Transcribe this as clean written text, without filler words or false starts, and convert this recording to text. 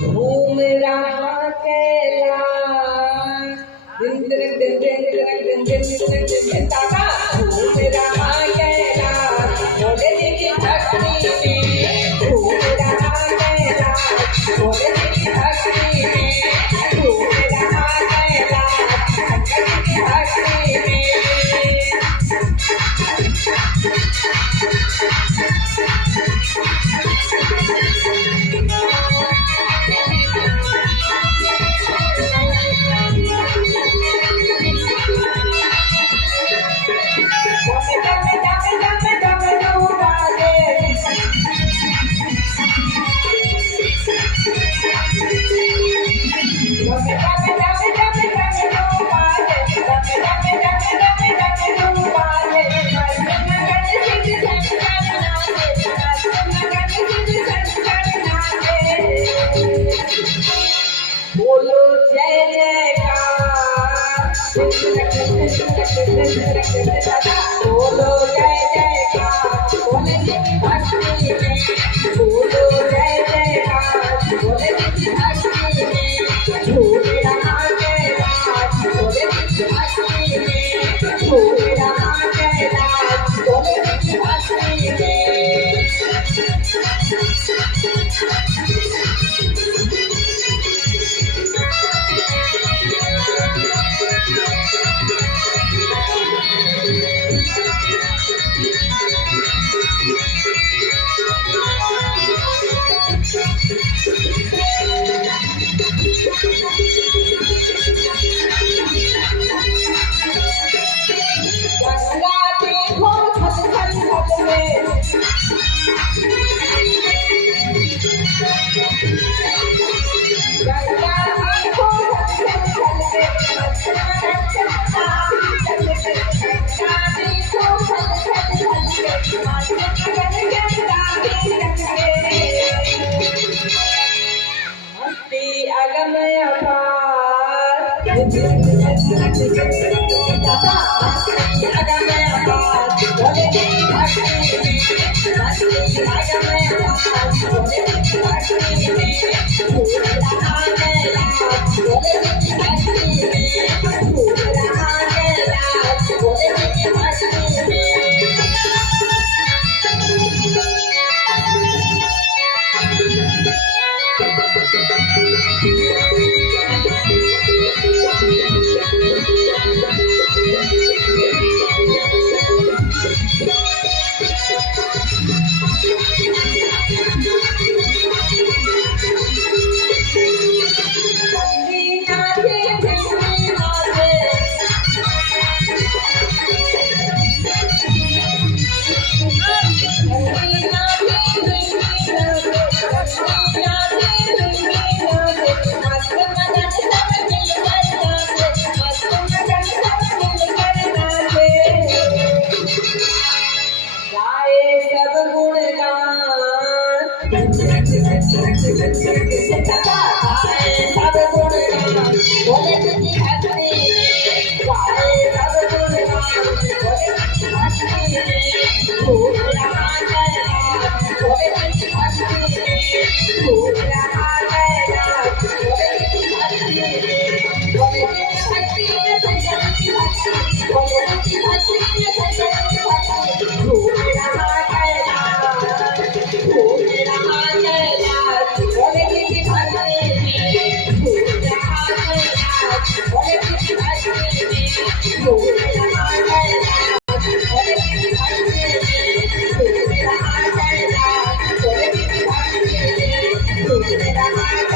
घूम रहा कैलाश दिन दिन दिन दिन दिन दिन दिन दिन दिन ताका घूम रहा कैलाश भोले जी की भक्ति में घूम रहा कैलाश भोले जी की भक्ति में घूम रहा कैलाश शंकर जी की भक्ति में बोलो जय जयकार बोलो जय जयकार भोले जी की भक्ति में बोलो जय जयकार भोले जी की भक्ति में झूम रहा कैलाश भोले जी की भक्ति में झूम रहा कैलाश भोले जी की भक्ति में अगमय अपार अगमय अपार भोले जी की भक्ति में अगमय अपार भोले जी की भक्ति में झूम रहा कैलाश भोले जी की भक्ति में झूम रहा कैलाश भोले जी की भक्ति में Bye.